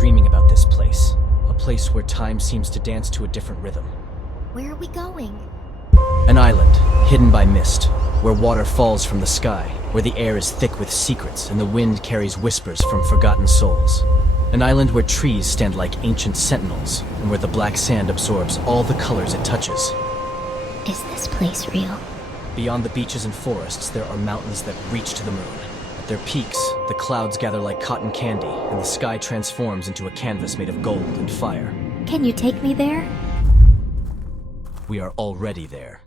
dreaming about this place. A place where time seems to dance to a different rhythm. Where are we going? An island, hidden by mist, where water falls from the sky, where the air is thick with secrets and the wind carries whispers from forgotten souls. An island where trees stand like ancient sentinels, and where the black sand absorbs all the colors it touches. Is this place real? Beyond the beaches and forests, there are mountains that reach to the moon. At their peaks, the clouds gather like cotton candy, and the sky transforms into a canvas made of gold and fire. Can you take me there? We are already there.